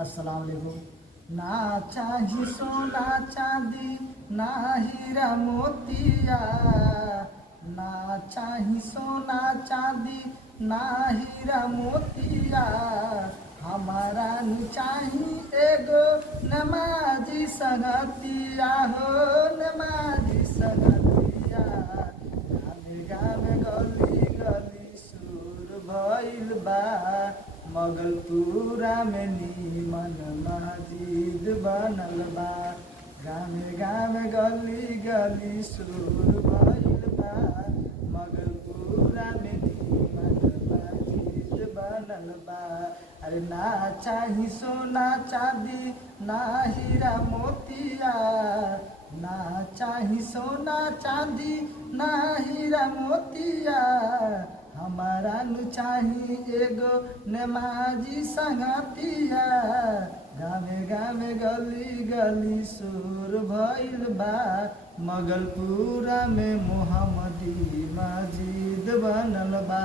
अस्सलाम वालेकुम। ना चाही सोना चांदी ना हीरा मोतिया, ना चाही सोना चांदी ना हीरा मोतिया, हमारा नु चाही एगो नमाजी संगतिया हो, नमाजी संगतिया। गामे गामे गली गली सुर भइल बा, मगलपुरा में नीमन मस्जिद बनल बा। गामे गामे गली गली सुर भइल बा, मगलपुरा में नीमन मस्जिद बनल बा। अरे ना चाही सोना चांदी ना हीरा मोतिया, ना चाही सोना चांदी ना हीरा मोतिया, हमारा नु चाही एगो नमाजी संगतिया। गामे गामे गली गली सुर भइल बा, मगलपुरा में मोहम्मदी मस्जिद बनल बा।